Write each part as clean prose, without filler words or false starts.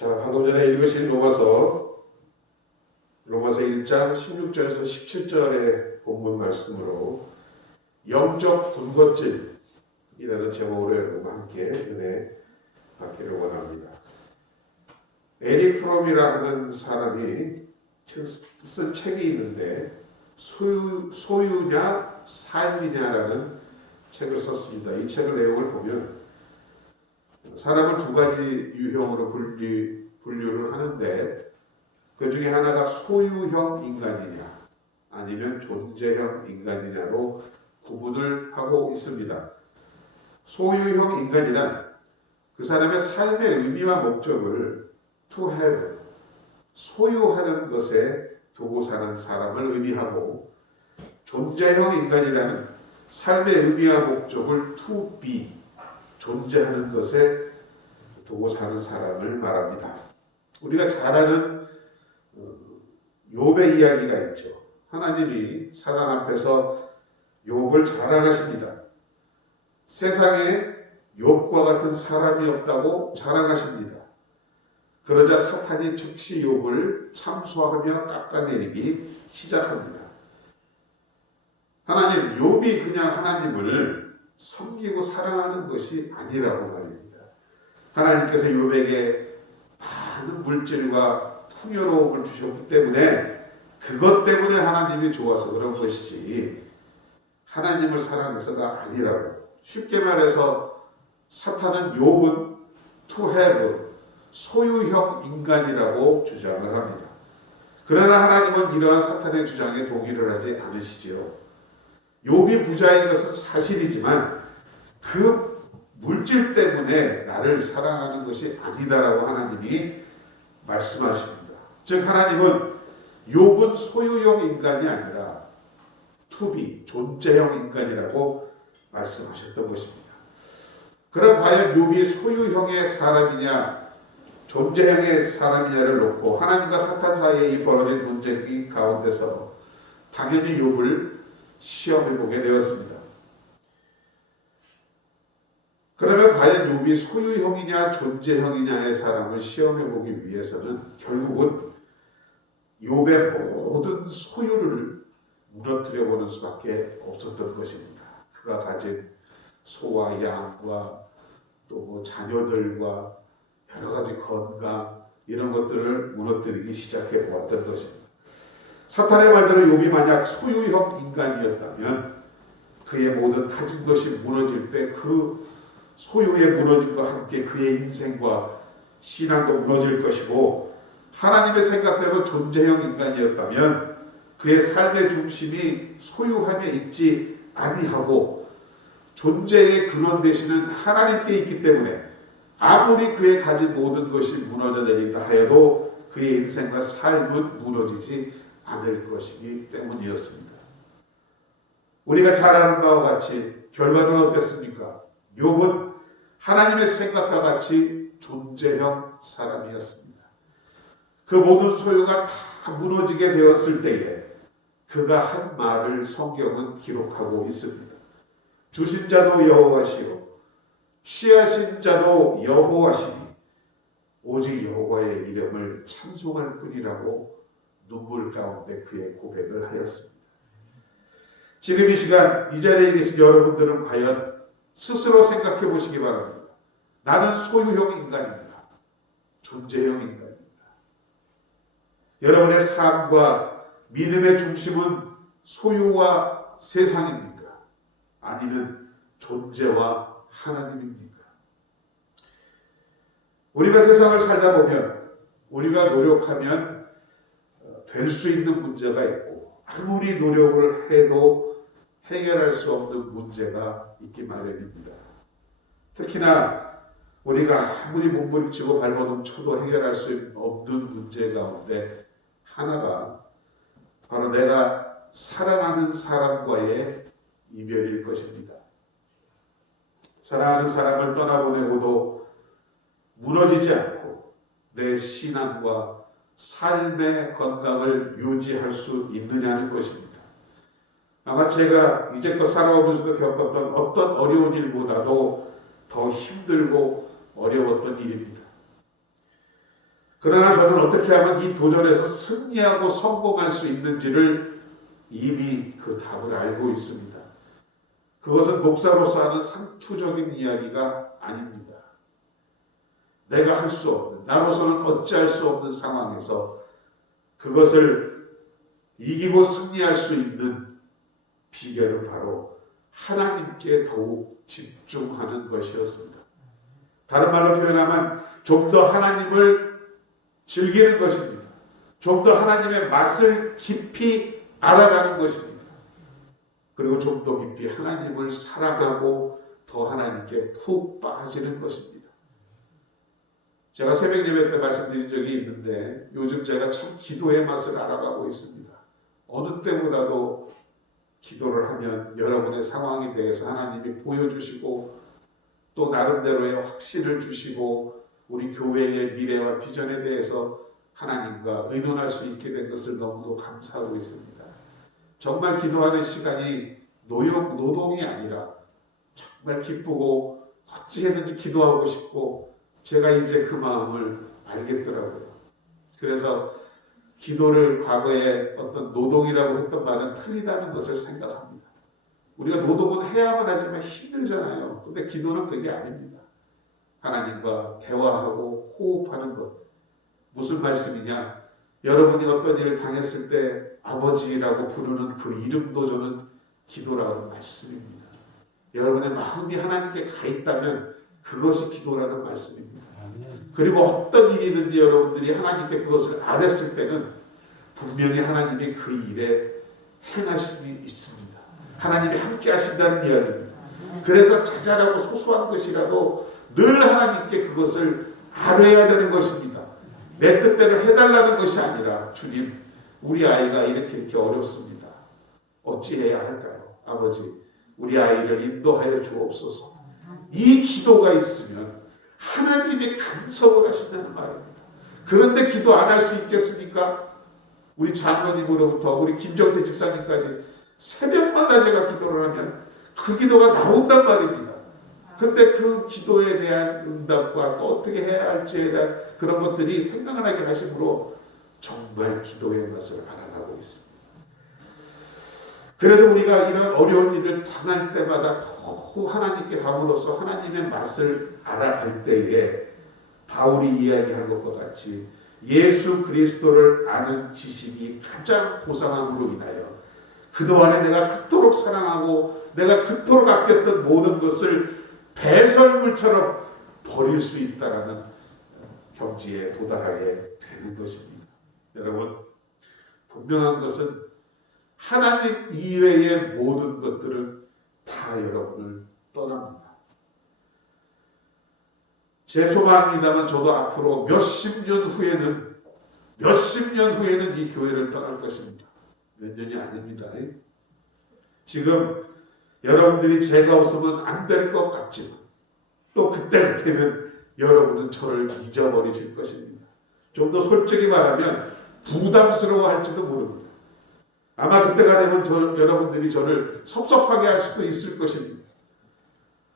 자, 방금 전에 읽으신 로마서 1장 16절에서 17절의 본문 말씀으로 영적 군것질이라는 제목으로 여러분과 함께 은혜 받기를 원합니다. 에릭 프롬이라 하는 사람이 쓴 책이 있는데 소유냐 삶이냐라는 책을 썼습니다. 이 책의 내용을 보면 사람을 두 가지 유형으로 분류를 하는데 그 중에 하나가 소유형 인간이냐 아니면 존재형 인간이냐로 구분을 하고 있습니다. 소유형 인간이란 그 사람의 삶의 의미와 목적을 to have, 소유하는 것에 두고 사는 사람을 의미하고, 존재형 인간이라는 삶의 의미와 목적을 to be, 존재하는 것에 두고 사는 사람을 말합니다. 우리가 잘 아는 욥의 이야기가 있죠. 하나님이 사단 앞에서 욥을 자랑하십니다. 세상에 욥과 같은 사람이 없다고 자랑하십니다. 그러자 사탄이 즉시 욥을 참소하며 깎아내리기 시작합니다. 하나님, 욥이 그냥 하나님을 섬기고 사랑하는 것이 아니라고 말입니다. 하나님께서 욥에게 많은 물질과 풍요로움을 주셨기 때문에 그것 때문에 하나님이 좋아서 그런 것이지 하나님을 사랑해서가 아니라고. 쉽게 말해서 사탄은 욥은 to have, 소유형 인간이라고 주장을 합니다. 그러나 하나님은 이러한 사탄의 주장에 동의를 하지 않으시지요. 욥이 부자인 것은 사실이지만 그 물질 때문에 나를 사랑하는 것이 아니다라고 하나님이 말씀하십니다. 즉 하나님은 욥은 소유형 인간이 아니라 to be, 존재형 인간이라고 말씀하셨던 것입니다. 그럼 과연 욥이 소유형의 사람이냐 존재형의 사람이냐를 놓고 하나님과 사탄 사이에 이 벌어진 논쟁 가운데서 당연히 욥을 시험해보게 되었습니다. 그러면 과연 욥이 소유형이냐 존재형이냐의 사람을 시험해보기 위해서는 결국은 욥의 모든 소유를 무너뜨려보는 수밖에 없었던 것입니다. 그가 가진 소와 양과 또 자녀들과 여러 가지 건강 이런 것들을 무너뜨리기 시작해 보았던 것입니다. 사탄의 말대로 욥이 만약 소유형 인간이었다면 그의 모든 가진 것이 무너질 때 그 소유의 무너짐과 함께 그의 인생과 신앙도 무너질 것이고, 하나님의 생각대로 존재형 인간이었다면 그의 삶의 중심이 소유함에 있지 아니하고 존재의 근원 되시는 하나님께 있기 때문에 아무리 그의 가진 모든 것이 무너져 내린다 하여도 그의 인생과 삶은 무너지지 않을 것이기 때문이었습니다. 우리가 잘 아는 바와 같이 결과는 어땠습니까? 욥은 하나님의 생각과 같이 존재형 사람이었습니다. 그 모든 소유가 다 무너지게 되었을 때에 그가 한 말을 성경은 기록하고 있습니다. 주신 자도 여호와시요 취하신 자도 여호와시니 오직 여호와의 이름을 찬송할 뿐이라고 눈물 가운데 그의 고백을 하였습니다. 지금 이 시간 이 자리에 계신 여러분들은 과연 스스로 생각해 보시기 바랍니다. 나는 소유형 인간입니다. 존재형 인간입니다. 여러분의 삶과 믿음의 중심은 소유와 세상입니까? 아니면 존재와 하나님입니까? 우리가 세상을 살다 보면 우리가 노력하면 될 수 있는 문제가 있고 아무리 노력을 해도 해결할 수 없는 문제가 있기 마련입니다. 특히나 우리가 아무리 몸부림치고 발버둥 쳐도 해결할 수 없는 문제 가운데 하나가 바로 내가 사랑하는 사람과의 이별일 것입니다. 사랑하는 사람을 떠나보내고도 무너지지 않고 내 신앙과 삶의 건강을 유지할 수 있느냐는 것입니다. 아마 제가 이제껏 살아오면서도 겪었던 어떤 어려운 일보다도 더 힘들고 어려웠던 일입니다. 그러나 저는 어떻게 하면 이 도전에서 승리하고 성공할 수 있는지를 이미 그 답을 알고 있습니다. 그것은 목사로서 하는 상투적인 이야기가 아닙니다. 내가 할 수 없는, 나로서는 어찌할 수 없는 상황에서 그것을 이기고 승리할 수 있는 비결은 바로 하나님께 더욱 집중하는 것이었습니다. 다른 말로 표현하면 좀 더 하나님을 즐기는 것입니다. 좀 더 하나님의 맛을 깊이 알아가는 것입니다. 그리고 좀 더 깊이 하나님을 사랑하고 더 하나님께 푹 빠지는 것입니다. 제가 새벽 예배 때 말씀드린 적이 있는데 요즘 제가 참 기도의 맛을 알아가고 있습니다. 어느 때보다도 기도를 하면 여러분의 상황에 대해서 하나님이 보여주시고 또 나름대로의 확신을 주시고 우리 교회의 미래와 비전에 대해서 하나님과 의논할 수 있게 된 것을 너무도 감사하고 있습니다. 정말 기도하는 시간이 노동이 아니라 정말 기쁘고 어찌했는지 기도하고 싶고 제가 이제 그 마음을 알겠더라고요. 그래서 기도를 과거에 어떤 노동이라고 했던 말은 틀리다는 것을 생각합니다. 우리가 노동은 해야만 하지만 힘들잖아요. 근데 기도는 그게 아닙니다. 하나님과 대화하고 호흡하는 것. 무슨 말씀이냐? 여러분이 어떤 일을 당했을 때 아버지라고 부르는 그 이름도 저는 기도라는 말씀입니다. 여러분의 마음이 하나님께 가 있다면 그것이 기도라는 말씀입니다. 그리고 어떤 일이든지 여러분들이 하나님께 그것을 알았을 때는 분명히 하나님이 그 일에 행하심이 있습니다. 하나님이 함께 하신다는 이야기입니다. 그래서 자잘하고 소소한 것이라도 늘 하나님께 그것을 알아야 되는 것입니다. 내 뜻대로 해달라는 것이 아니라 주님, 우리 아이가 이렇게 어렵습니다. 어찌해야 할까요? 아버지, 우리 아이를 인도하여 주옵소서. 이 기도가 있으면 하나님이 간섭을 하신다는 말입니다. 그런데 기도 안 할 수 있겠습니까? 우리 장로님으로부터 우리 김정태 집사님까지 새벽마다 제가 기도를 하면 그 기도가 나온단 말입니다. 근데 그 기도에 대한 응답과 또 어떻게 해야 할지에 대한 그런 것들이 생각나게 하심으로 정말 기도의 맛을 알아가고 있습니다. 그래서 우리가 이런 어려운 일을 당할 때마다 더욱 하나님께 감으로써 하나님의 맛을 알아갈 때에 바울이 이야기한 것과 같이 예수 그리스도를 아는 지식이 가장 고상함으로 인하여 그동안에 내가 그토록 사랑하고 내가 그토록 아꼈던 모든 것을 배설물처럼 버릴 수 있다는 경지에 도달하게 되는 것입니다. 여러분, 분명한 것은 하나님 이외의 모든 것들은 다 여러분을 떠납니다. 제 소망입니다만 저도 앞으로 몇십 년 후에는 이 교회를 떠날 것입니다. 몇 년이 아닙니다. 지금 여러분들이 제가 없으면 안 될 것 같지만 또 그때가 되면 여러분은 저를 잊어버리실 것입니다. 좀 더 솔직히 말하면 부담스러워할지도 모릅니다. 아마 그때가 되면 여러분들이 저를 섭섭하게 할 수도 있을 것입니다.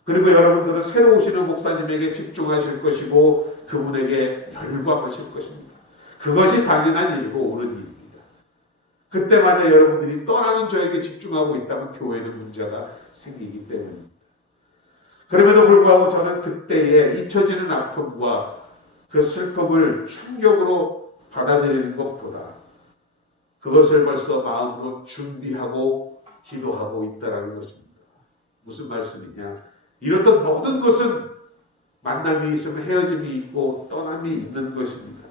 그리고 여러분들은 새로 오시는 목사님에게 집중하실 것이고 그분에게 열광하실 것입니다. 그것이 당연한 일이고 옳은 일입니다. 그때마다 여러분들이 떠나는 저에게 집중하고 있다면 교회는 문제가 생기기 때문입니다. 그럼에도 불구하고 저는 그때의 잊혀지는 아픔과 그 슬픔을 충격으로 받아들이는 것보다 그것을 벌써 마음으로 준비하고 기도하고 있다는 것입니다. 무슨 말씀이냐? 이렇던 모든 것은 만남이 있으면 헤어짐이 있고 떠남이 있는 것입니다.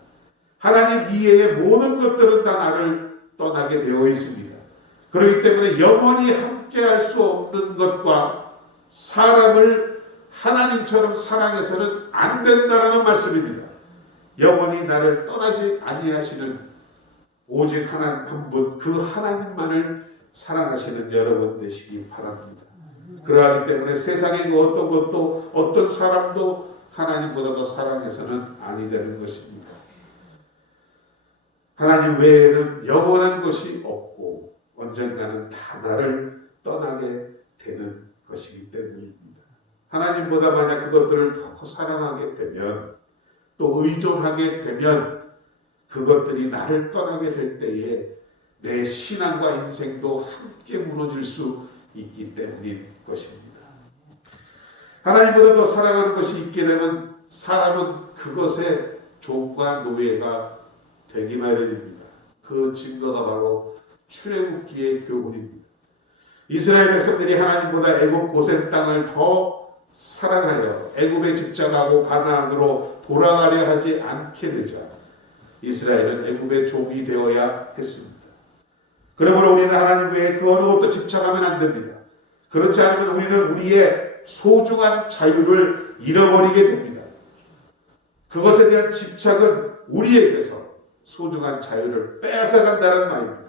하나님 이외의 모든 것들은 다 나를 떠나게 되어 있습니다. 그렇기 때문에 영원히 함께할 수 없는 것과 사람을 하나님처럼 사랑해서는 안 된다는 말씀입니다. 영원히 나를 떠나지 아니하시는 오직 하나님 한 분, 그 하나님만을 사랑하시는 여러분 되시기 바랍니다. 그러하기 때문에 세상의 그 어떤 것도 어떤 사람도 하나님보다 더 사랑해서는 아니 되는 것입니다. 하나님 외에는 영원한 것이 없고 언젠가는 다 나를 떠나게 되는 것이기 때문입니다. 하나님보다 만약 그것들을 더 사랑하게 되면 또 의존하게 되면 그것들이 나를 떠나게 될 때에 내 신앙과 인생도 함께 무너질 수 있기 때문인 것입니다. 하나님보다 더 사랑하는 것이 있게 되면 사람은 그것의 종과 노예가 되기 마련입니다. 그 증거가 바로 출애굽기의 교훈입니다. 이스라엘 백성들이 하나님보다 애굽 고센 땅을 더 사랑하여 애굽에 집착하고 가나안으로 돌아가려 하지 않게 되자 이스라엘은 애굽의 종이 되어야 했습니다. 그러므로 우리는 하나님 외에 그 어느 것도 집착하면 안 됩니다. 그렇지 않으면 우리는 우리의 소중한 자유를 잃어버리게 됩니다. 그것에 대한 집착은 우리에게서 소중한 자유를 뺏어간다는 말입니다.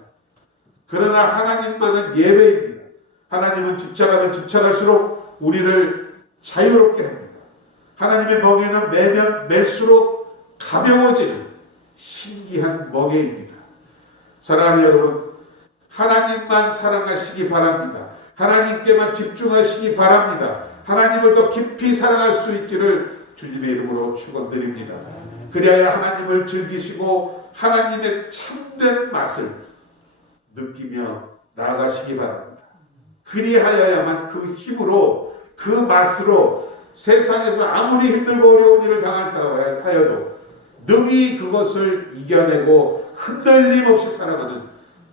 그러나 하나님만은 예외입니다. 하나님은 집착하면 집착할수록 우리를 자유롭게 합니다. 하나님의 멍에는 매면 맬수록 가벼워지는 신기한 멍에입니다. 사랑하는 여러분, 하나님만 사랑하시기 바랍니다. 하나님께만 집중하시기 바랍니다. 하나님을 더 깊이 사랑할 수 있기를 주님의 이름으로 축원드립니다. 그리하여 하나님을 즐기시고 하나님의 참된 맛을 느끼며 나아가시기 바랍니다. 그리하여야만 그 힘으로 그 맛으로 세상에서 아무리 힘들고 어려운 일을 당할까 하여도 능히 그것을 이겨내고 흔들림 없이 살아가는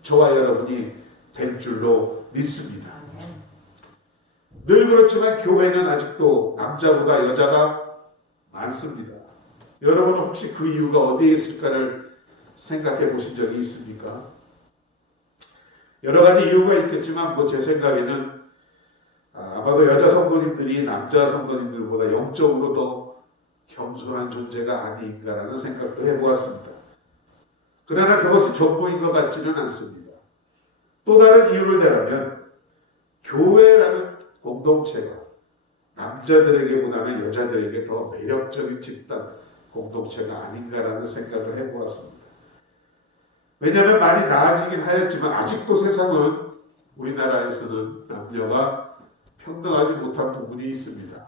저와 여러분이 될 줄로 믿습니다. 늘 그렇지만 교회는 아직도 남자보다 여자가 많습니다. 여러분은 혹시 그 이유가 어디에 있을까를 생각해 보신 적이 있습니까? 여러 가지 이유가 있겠지만 제 생각에는 아마도 여자 성도님들이 남자 성도님들보다 영적으로 더 겸손한 존재가 아닌가라는 생각도 해보았습니다. 그러나 그것이 전부인 것 같지는 않습니다. 또 다른 이유를 대라면 교회라는 공동체가 남자들에게보다는 여자들에게 더 매력적인 집단 공동체가 아닌가라는 생각을 해보았습니다. 왜냐하면 많이 나아지긴 하였지만 아직도 세상은 우리나라에서는 남녀가 평등하지 못한 부분이 있습니다.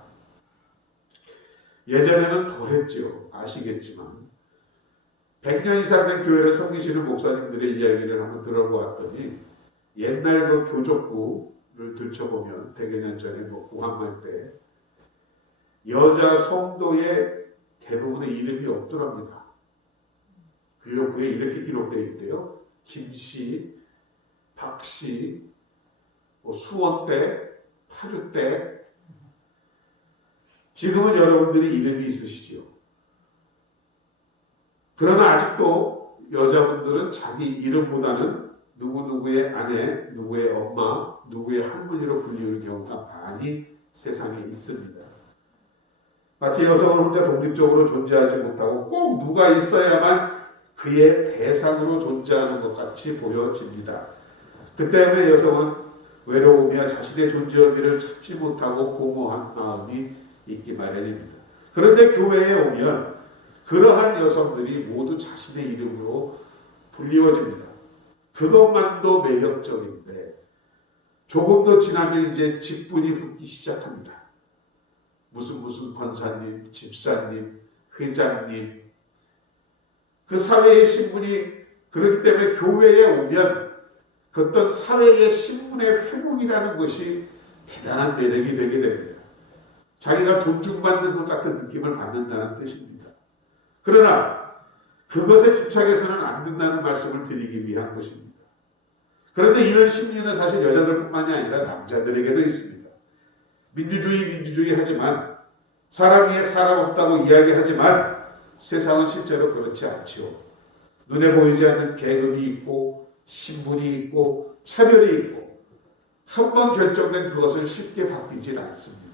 예전에는 더했죠. 아시겠지만 100년 이상 된 교회를 섬기시는 목사님들의 이야기를 한번 들어보았더니 옛날 그 교족부를 들춰보면 100여 년 전에 공항할 때 여자 성도의 대부분의 이름이 없더랍니다. 교족부에 이렇게 기록되어 있대요. 김씨, 박씨, 수원대, 파주대. 지금은 여러분들이 이름이 있으시죠. 그러나 아직도 여자분들은 자기 이름보다는 누구누구의 아내, 누구의 엄마, 누구의 할머니로 불리는 경우가 많이 세상에 있습니다. 마치 여성은 혼자 독립적으로 존재하지 못하고 꼭 누가 있어야만 그의 대상으로 존재하는 것 같이 보여집니다. 그 때문에 여성은 외로우며 자신의 존재 의미를 찾지 못하고 공허한 마음이 있기 마련입니다. 그런데 교회에 오면 그러한 여성들이 모두 자신의 이름으로 불리워집니다. 그것만도 매력적인데 조금 더 지나면 이제 직분이 붙기 시작합니다. 무슨 권사님, 집사님, 회장님. 그 사회의 신분이 그렇기 때문에 교회에 오면 그 어떤 사회의 신분의 회복이라는 것이 대단한 매력이 되게 됩니다. 자기가 존중받는 것 같은 느낌을 받는다는 뜻입니다. 그러나 그것에 집착해서는 안 된다는 말씀을 드리기 위한 것입니다. 그런데 이런 심리는 사실 여자들뿐만이 아니라 남자들에게도 있습니다. 민주주의 하지만 사람 위에 사람 없다고 이야기하지만 세상은 실제로 그렇지 않지요. 눈에 보이지 않는 계급이 있고 신분이 있고 차별이 있고 한 번 결정된 그것은 쉽게 바뀌질 않습니다.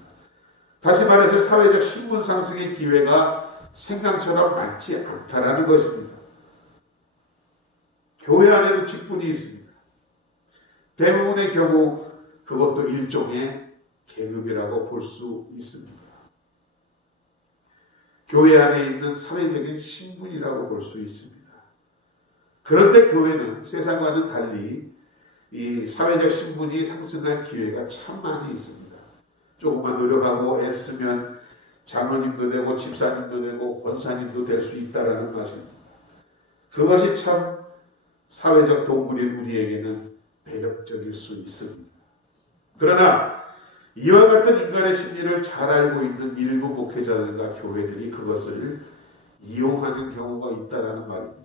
다시 말해서 사회적 신분 상승의 기회가 생각처럼 많지 않다라는 것입니다. 교회 안에도 직분이 있습니다. 대부분의 경우 그것도 일종의 계급이라고 볼 수 있습니다. 교회 안에 있는 사회적인 신분이라고 볼 수 있습니다. 그런데 교회는 세상과는 달리 이 사회적 신분이 상승할 기회가 참 많이 있습니다. 조금만 노력하고 애쓰면 장로님도 되고 집사님도 되고 권사님도 될 수 있다라는 것입니다. 그것이 참 사회적 동물인 우리에게는 매력적일 수 있습니다. 그러나 이와 같은 인간의 심리를 잘 알고 있는 일부 목회자들과 교회들이 그것을 이용하는 경우가 있다는 말입니다.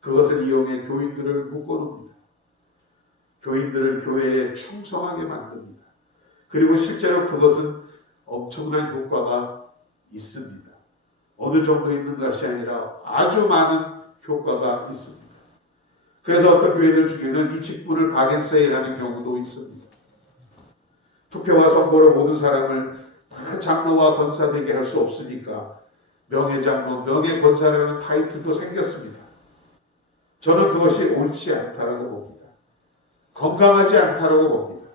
그것을 이용해 교인들을 묶어놓습니다. 교인들을 교회에 충성하게 만듭니다. 그리고 실제로 그것은 엄청난 효과가 있습니다. 어느 정도 있는 것이 아니라 아주 많은 효과가 있습니다. 그래서 어떤 교회들 중에는 이 직분을 바겐세이라는 경우도 있습니다. 투표와 선거로 모든 사람을 다 장로와 권사 되게 할 수 없으니까 명예장로, 명예권사라는 타이틀도 생겼습니다. 저는 그것이 옳지 않다라고 봅니다. 건강하지 않다라고 봅니다.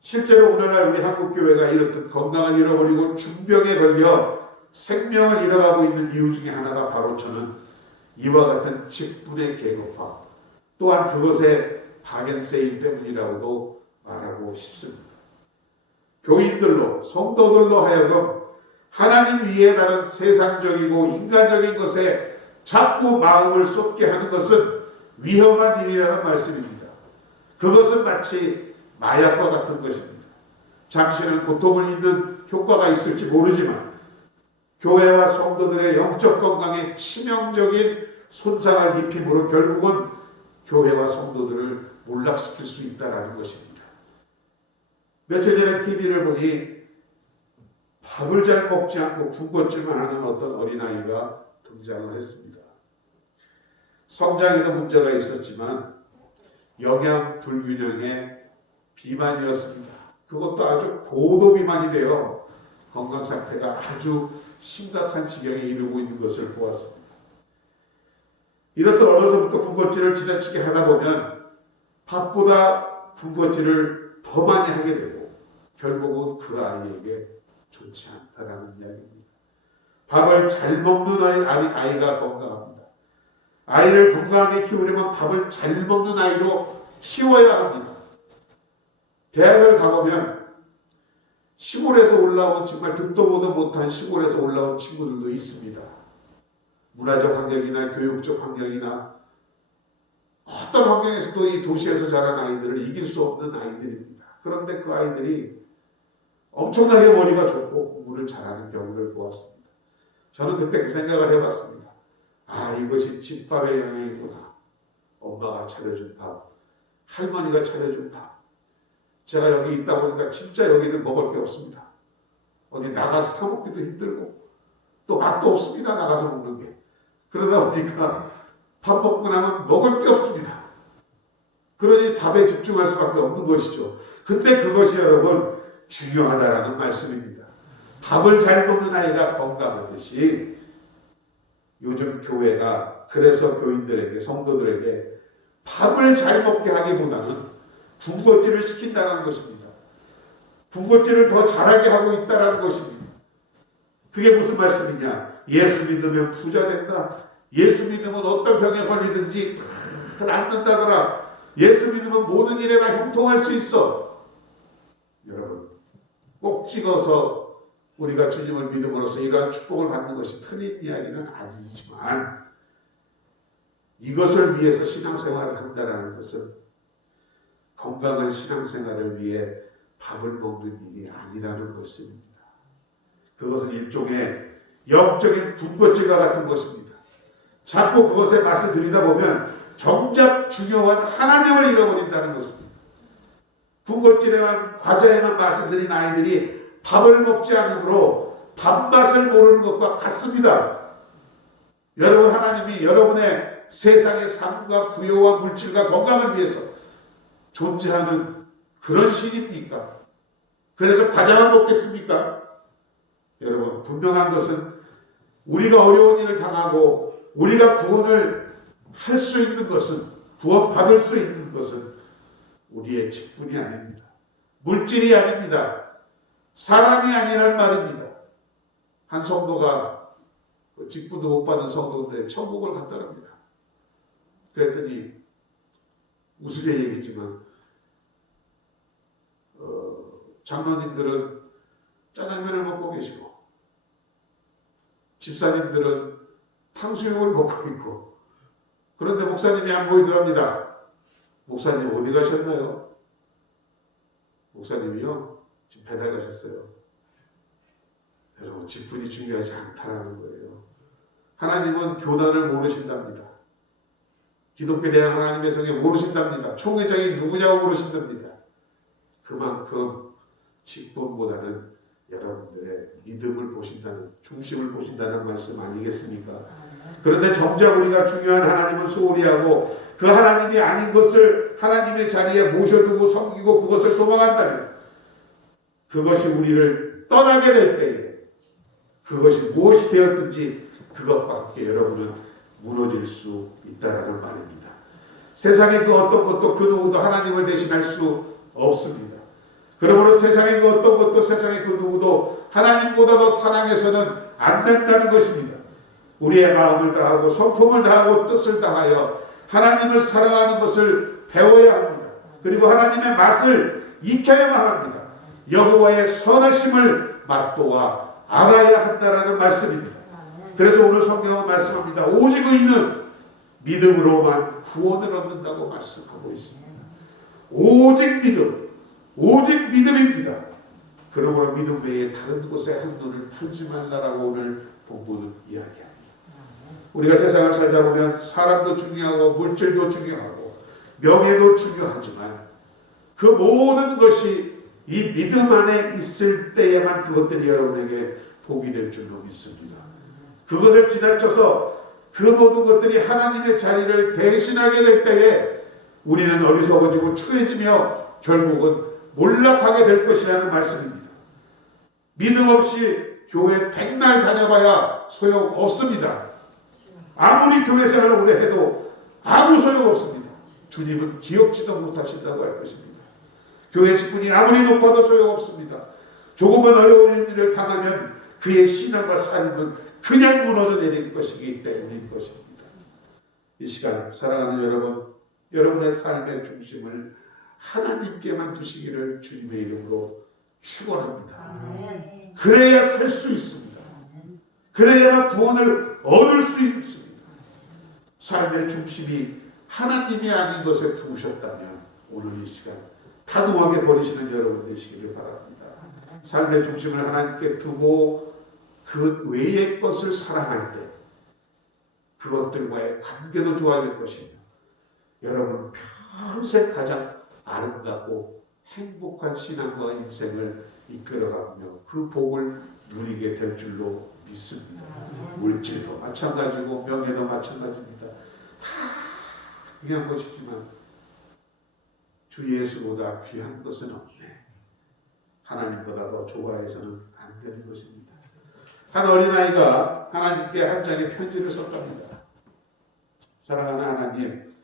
실제로 오늘날 우리 한국교회가 이렇듯 건강을 잃어버리고 중병에 걸려 생명을 잃어가고 있는 이유 중에 하나가 바로 저는 이와 같은 직분의 계급화, 또한 그것의 바겐세일 때문이라고도 말하고 싶습니다. 교인들로, 성도들로 하여금 하나님 위에 다른 세상적이고 인간적인 것에 자꾸 마음을 쏟게 하는 것은 위험한 일이라는 말씀입니다. 그것은 마치 마약과 같은 것입니다. 잠시는 고통을 잊는 효과가 있을지 모르지만 교회와 성도들의 영적 건강에 치명적인 손상을 입힘으로 결국은 교회와 성도들을 몰락시킬 수 있다는 것입니다. 며칠 전에 TV를 보니 밥을 잘 먹지 않고 군것질만 하는 어떤 어린아이가 등장을 했습니다. 성장에도 문제가 있었지만 영양 불균형의 비만이었습니다. 그것도 아주 고도 비만이 되어 건강 상태가 아주 심각한 지경에 이르고 있는 것을 보았습니다. 이렇듯 어려서부터 군것질을 지나치게 하다 보면 밥보다 군것질을 더 많이 하게 되고 결국은 그 아이에게 좋지 않다라는 이야기입니다. 밥을 잘 먹는 아이가 건강합니다. 아이를 건강하게 키우려면 밥을 잘 먹는 아이로 키워야 합니다. 대학을 가보면 시골에서 올라온 정말 듣도 보도 못한 시골에서 올라온 친구들도 있습니다. 문화적 환경이나 교육적 환경이나 어떤 환경에서도 이 도시에서 자란 아이들을 이길 수 없는 아이들입니다. 그런데 그 아이들이 엄청나게 머리가 좋고 공부를 잘하는 경우를 보았습니다. 저는 그때 그 생각을 해봤습니다. 아, 이것이 집밥의 영향이구나. 엄마가 차려준 밥, 할머니가 차려준 밥. 제가 여기 있다 보니까 진짜 여기는 먹을 게 없습니다. 어디 나가서 사 먹기도 힘들고 또 맛도 없습니다. 나가서 먹는 게. 그러다 보니까 밥 먹고 나면 먹을 게 없습니다. 그러니 밥에 집중할 수밖에 없는 것이죠. 근데 그것이 여러분 중요하다라는 말씀입니다. 밥을 잘 먹는 아이가 건강하듯이 요즘 교회가 그래서 교인들에게, 성도들에게 밥을 잘 먹게 하기보다는 군것질을 시킨다는 것입니다. 군것질을 더 잘하게 하고 있다는 것입니다. 그게 무슨 말씀이냐? 예수 믿으면 부자 된다. 예수 믿으면 어떤 병에 걸리든지 다 낫는다더라. 예수 믿으면 모든 일에 다 형통할 수 있어. 여러분 꼭 찍어서 우리가 주님을 믿음으로써 이러한 축복을 받는 것이 틀린 이야기는 아니지만 이것을 위해서 신앙생활을 한다는 것은 건강한 신앙생활을 위해 밥을 먹는 일이 아니라는 것입니다. 그것은 일종의 영적인 군것질과 같은 것입니다. 자꾸 그것에 맛을 들이다 보면 정작 중요한 하나님을 잃어버린다는 것입니다. 군것질에만 과자에만 맛을 들인 아이들이 밥을 먹지 않으므로 밥맛을 모르는 것과 같습니다. 여러분 하나님이 여러분의 세상의 삶과 부여와 물질과 건강을 위해서 존재하는 그런 신입니까? 그래서 과자만 먹겠습니까? 여러분 분명한 것은 우리가 어려운 일을 당하고 우리가 구원을 할 수 있는 것은 구원받을 수 있는 것은 우리의 직분이 아닙니다. 물질이 아닙니다. 사람이 아니란 말입니다. 한 성도가 직분도 못 받은 성도인데 천국을 갔다랍니다. 그랬더니 우스개 얘기지만 장로님들은 짜장면을 먹고 계시고 집사님들은 탕수육을 먹고 있고 그런데 목사님이 안 보이더랍니다. 목사님 어디 가셨나요? 목사님이요? 지금 배달 가셨어요. 여러분, 직분이 중요하지 않다는 거예요. 하나님은 교단을 모르신답니다. 기독교에 대한 하나님의 성경 모르신답니다. 총회장이 누구냐고 모르신답니다. 그만큼 직분보다는 여러분들의 믿음을 보신다는, 중심을 보신다는 말씀 아니겠습니까? 그런데 정작 우리가 중요한 하나님을 소홀히 하고 그 하나님이 아닌 것을 하나님의 자리에 모셔두고 섬기고 그것을 소망한다면, 그것이 우리를 떠나게 될 때에 그것이 무엇이 되었든지 그것과 함께 여러분은 무너질 수 있다라는 말입니다. 세상의 그 어떤 것도 그 누구도 하나님을 대신할 수 없습니다. 그러므로 세상의 그 어떤 것도 세상의 그 누구도 하나님보다 더 사랑해서는 안 된다는 것입니다. 우리의 마음을 다하고 성품을 다하고 뜻을 다하여 하나님을 사랑하는 것을 배워야 합니다. 그리고 하나님의 맛을 익혀야만 합니다. 여호와의 선하심을 맛보아 알아야 한다라는 말씀입니다. 그래서 오늘 성경은 말씀합니다. 오직 의인은 믿음으로만 구원을 얻는다고 말씀하고 있습니다. 오직 믿음, 오직 믿음입니다. 그러므로 믿음 외에 다른 곳에 한눈을 팔지 말라라고 오늘 본문은 이야기합니다. 우리가 세상을 살다 보면 사람도 중요하고 물질도 중요하고 명예도 중요하지만 그 모든 것이 이 믿음 안에 있을 때에만 그것들이 여러분에게 복이 될 줄로 믿습니다. 그것을 지나쳐서 그 모든 것들이 하나님의 자리를 대신하게 될 때에 우리는 어리석어지고 추해지며 결국은 몰락하게 될 것이라는 말씀입니다. 믿음 없이 교회 백날 다녀봐야 소용없습니다. 아무리 교회 생활을 오래 해도 아무 소용없습니다. 주님은 기억지도 못하신다고 할 것입니다. 교회 직분이 아무리 높아도 소용없습니다. 조금만 어려운 일을 당하면 그의 신앙과 삶은 그냥 무너져 내릴 것이기 때문인 것입니다. 이 시간 사랑하는 여러분, 여러분의 삶의 중심을 하나님께만 두시기를 주님의 이름으로 축원합니다. 그래야 살 수 있습니다. 그래야 구원을 얻을 수 있습니다. 삶의 중심이 하나님이 아닌 것에 두셨다면 오늘 이 시간 단호하게 버리시는 여러분 되시기를 바랍니다. 삶의 중심을 하나님께 두고 그 외의 것을 사랑할 때 그것들과의 관계도 좋아질 것이며 여러분 평생 가장 아름답고 행복한 신앙과 인생을 이끌어가며 그 복을 누리게 될 줄로 믿습니다. 물질도 마찬가지고 명예도 마찬가지입니다. 다 귀한 것이지만 주 예수보다 귀한 것은 없네. 하나님보다 더 좋아해서는 안 되는 것입니다. 한 어린아이가 하나님께 한 장의 편지를 썼답니다. 사랑하는 하나님,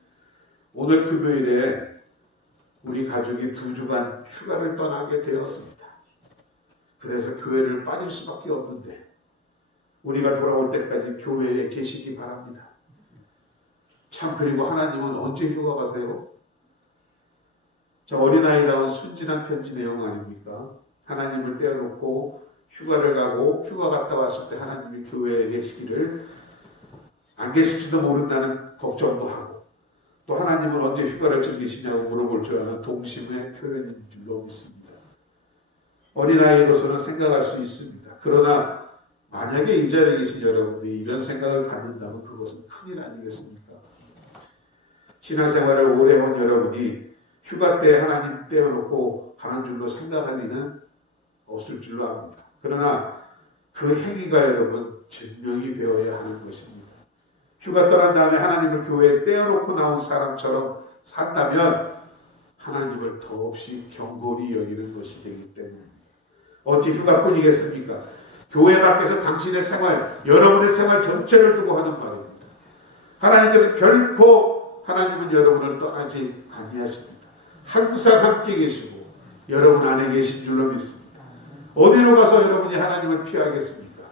오늘 금요일에 우리 가족이 2주간 휴가를 떠나게 되었습니다. 그래서 교회를 빠질 수밖에 없는데 우리가 돌아올 때까지 교회에 계시기 바랍니다. 참, 그리고 하나님은 언제 휴가 가세요? 자, 어린아이다운 순진한 편지 내용 아닙니까? 하나님을 떼어놓고 휴가를 가고 휴가 갔다 왔을 때 하나님이 교회에 계시기를 안 계실지도 모른다는 걱정도 하고 또 하나님은 언제 휴가를 즐기시냐고 물어볼 줄 아는 동심의 표현인 줄로 믿습니다. 어린아이로서는 생각할 수 있습니다. 그러나 만약에 이 자리에 계신 여러분들이 이런 생각을 갖는다면 그것은 큰일 아니겠습니까? 신앙생활을 오래 한 여러분이 휴가 때 하나님 떼어놓고 가는 줄로 생각할 리는 없을 줄로 압니다. 그러나 그 행위가 여러분 증명이 되어야 하는 것입니다. 휴가 떠난 다음에 하나님을 교회에 떼어놓고 나온 사람처럼 산다면 하나님을 더없이 경골히 여기는 것이 되기 때문에 어찌 휴가뿐이겠습니까? 교회 밖에서 당신의 생활, 여러분의 생활 전체를 두고 하는 말입니다. 하나님께서 결코 하나님은 여러분을 떠나지 아니하십니다. 항상 함께 계시고 여러분 안에 계신 줄로 믿습니다. 어디로 가서 여러분이 하나님을 피하겠습니까?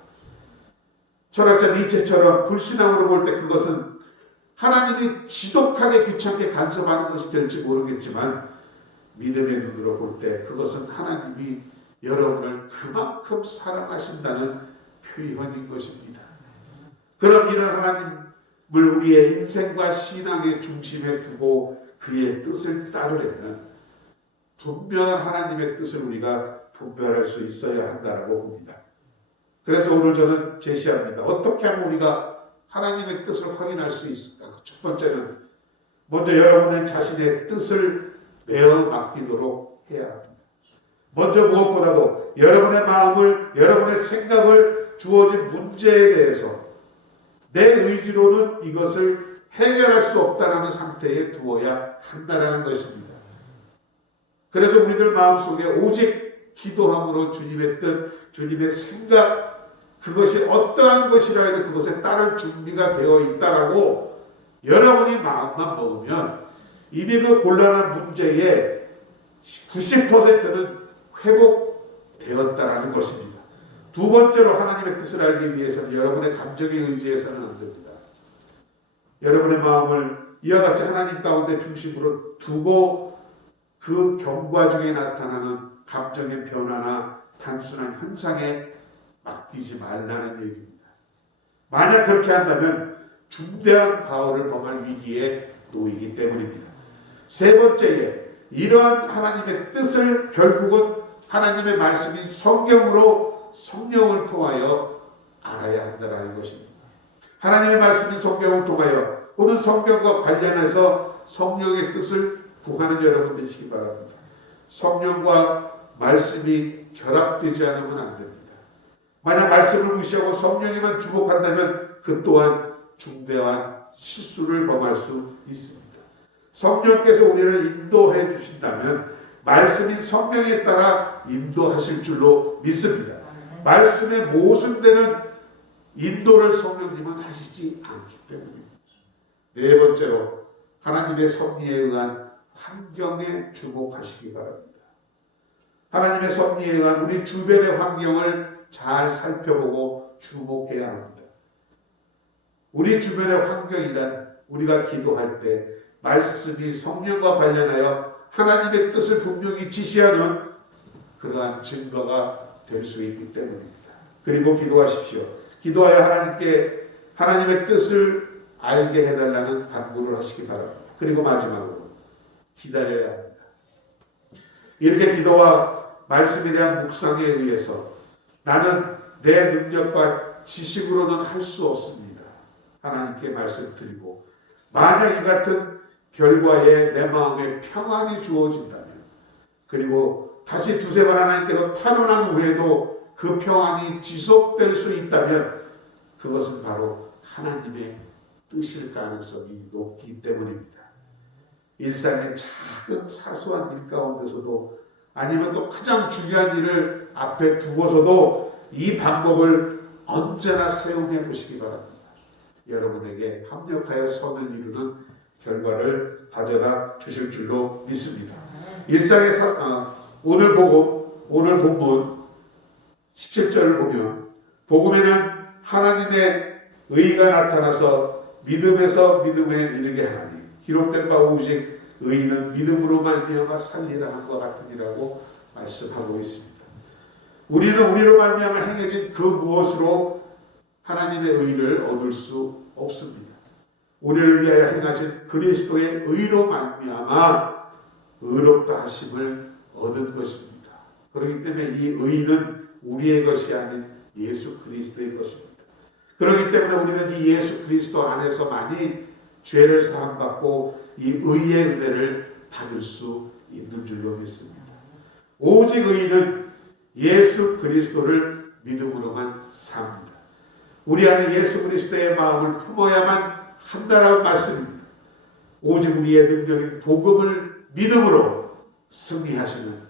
철학자 니체처럼 불신앙으로 볼 때 그것은 하나님이 지독하게 귀찮게 간섭하는 것이 될지 모르겠지만 믿음의 눈으로 볼 때 그것은 하나님이 여러분을 그만큼 사랑하신다는 표현인 것입니다. 그럼 이런 하나님 우리의 인생과 신앙의 중심에 두고 그의 뜻을 따르려면 분명한 하나님의 뜻을 우리가 분별할 수 있어야 한다고 봅니다. 그래서 오늘 저는 제시합니다. 어떻게 하면 우리가 하나님의 뜻을 확인할 수 있을까? 첫 번째는 먼저 여러분의 자신의 뜻을 내어 맡기도록 해야 합니다. 먼저 무엇보다도 여러분의 마음을, 여러분의 생각을 주어진 문제에 대해서 내 의지로는 이것을 해결할 수 없다는 상태에 두어야 한다는 것입니다. 그래서 우리들 마음속에 오직 기도함으로 주님의 뜻, 주님의 생각, 그것이 어떠한 것이라 해도 그것에 따를 준비가 되어 있다라고 여러분이 마음만 먹으면 이미 그 곤란한 문제의 90%는 회복되었다라는 것입니다. 두 번째로 하나님의 뜻을 알기 위해서는 여러분의 감정에 의지해서는 안 됩니다. 여러분의 마음을 이와 같이 하나님 가운데 중심으로 두고 그 경과 중에 나타나는 감정의 변화나 단순한 현상에 맡기지 말라는 얘기입니다. 만약 그렇게 한다면 중대한 과오를 범할 위기에 놓이기 때문입니다. 세 번째에 이러한 하나님의 뜻을 결국은 하나님의 말씀인 성경으로 성령을 통하여 알아야 한다는 것입니다. 하나님의 말씀인 성경을 통하여 또는 성경과 관련해서 성령의 뜻을 구하는 여러분 되시기 바랍니다. 성령과 말씀이 결합되지 않으면 안 됩니다. 만약 말씀을 무시하고 성령에만 주목한다면 그 또한 중대한 실수를 범할 수 있습니다. 성령께서 우리를 인도해 주신다면 말씀인 성령에 따라 인도하실 줄로 믿습니다. 말씀에 모순되는 인도를 성령님은 하시지 않기 때문입니다. 네 번째로 하나님의 섭리에 의한 환경에 주목하시기 바랍니다. 하나님의 섭리에 의한 우리 주변의 환경을 잘 살펴보고 주목해야 합니다. 우리 주변의 환경이란 우리가 기도할 때 말씀이 성령과 관련하여 하나님의 뜻을 분명히 지시하는 그러한 증거가 될 수 있기 때문입니다. 그리고 기도하십시오. 기도하여 하나님께 하나님의 뜻을 알게 해달라는 간구를 하시기 바랍니다. 그리고 마지막으로 기다려야 합니다. 이렇게 기도와 말씀에 대한 묵상에 의해서 나는 내 능력과 지식으로는 할 수 없습니다. 하나님께 말씀드리고 만약 이 같은 결과에 내 마음에 평안이 주어진다면 그리고 다시 두세 번 하나님께서 탄원한 후에도 그 평안이 지속될 수 있다면 그것은 바로 하나님의 뜻일 가능성이 높기 때문입니다. 일상의 작은 사소한 일 가운데서도 아니면 또 가장 중요한 일을 앞에 두고서도 이 방법을 언제나 사용해 보시기 바랍니다. 여러분에게 합력하여 선을 이루는 결과를 가져다 주실 줄로 믿습니다. 일상의 오늘 본문 17절을 보면 복음에는 하나님의 의가 나타나서 믿음에서 믿음에 이르게 하나니 기록된 바 오직 의인은 믿음으로 말미암아 살리라 함과 같으니라고 말씀하고 있습니다. 우리는 우리로 말미암아 행해진 그 무엇으로 하나님의 의를 얻을 수 없습니다. 우리를 위하여 행하신 그리스도의 의로 말미암아 의롭다 하심을 얻은 것입니다. 그렇기 때문에 이 의는 우리의 것이 아닌 예수 그리스도의 것입니다. 그렇기 때문에 우리는 이 예수 그리스도 안에서만이 죄를 사함받고 이 의의 은혜를 받을 수 있는 줄로 믿습니다. 오직 의는 예수 그리스도를 믿음으로만 삽니다. 우리 안에 예수 그리스도의 마음을 품어야만 한다라는 말씀입니다. 오직 우리의 능력인 복음을 믿음으로 승리하시는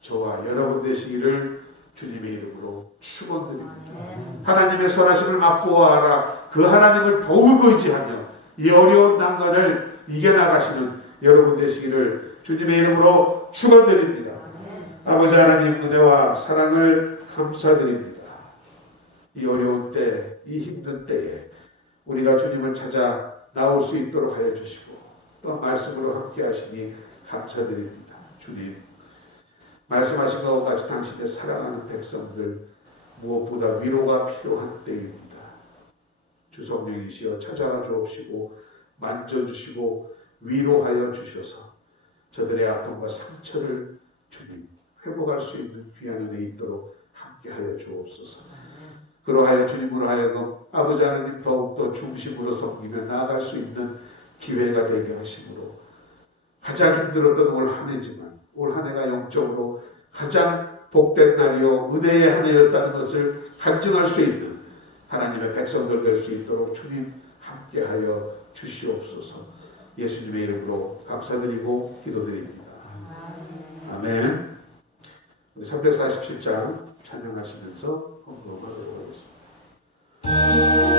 저와 여러분 되시기를 주님의 이름으로 축원드립니다. 하나님의 선하심을 맛보아라. 그 하나님을 더욱 의지하며 이 어려운 난관을 이겨나가시는 여러분 되시기를 주님의 이름으로 축원드립니다. 아버지 하나님 은혜와 사랑을 감사드립니다. 이 어려운 때, 이 힘든 때에 우리가 주님을 찾아 나올 수 있도록 하여 주시고 또 말씀으로 함께 하시니 감사드립니다. 주님, 말씀하신 것과 같이 당신의 사랑하는 백성들 무엇보다 위로가 필요한 때입니다. 주 성령이시여 찾아와 주옵시고 만져주시고 위로하여 주셔서 저들의 아픔과 상처를 주님 회복할 수 있는 귀한 은혜 있도록 함께하여 주옵소서. 그러하여 주님으로 하여금 아버지 하나님 더욱더 중심으로 섬기며 나아갈 수 있는 기회가 되게 하심으로 가장 힘들었던 올 한 해지만 올 한 해가 영적으로 가장 복된 날이요 은혜의 한 해였다는 것을 간증할 수 있는 하나님의 백성들 될 수 있도록 주님 함께하여 주시옵소서. 예수님의 이름으로 감사드리고 기도드립니다. 아멘. 347장 찬양하시면서 헌금하도록 하겠습니다.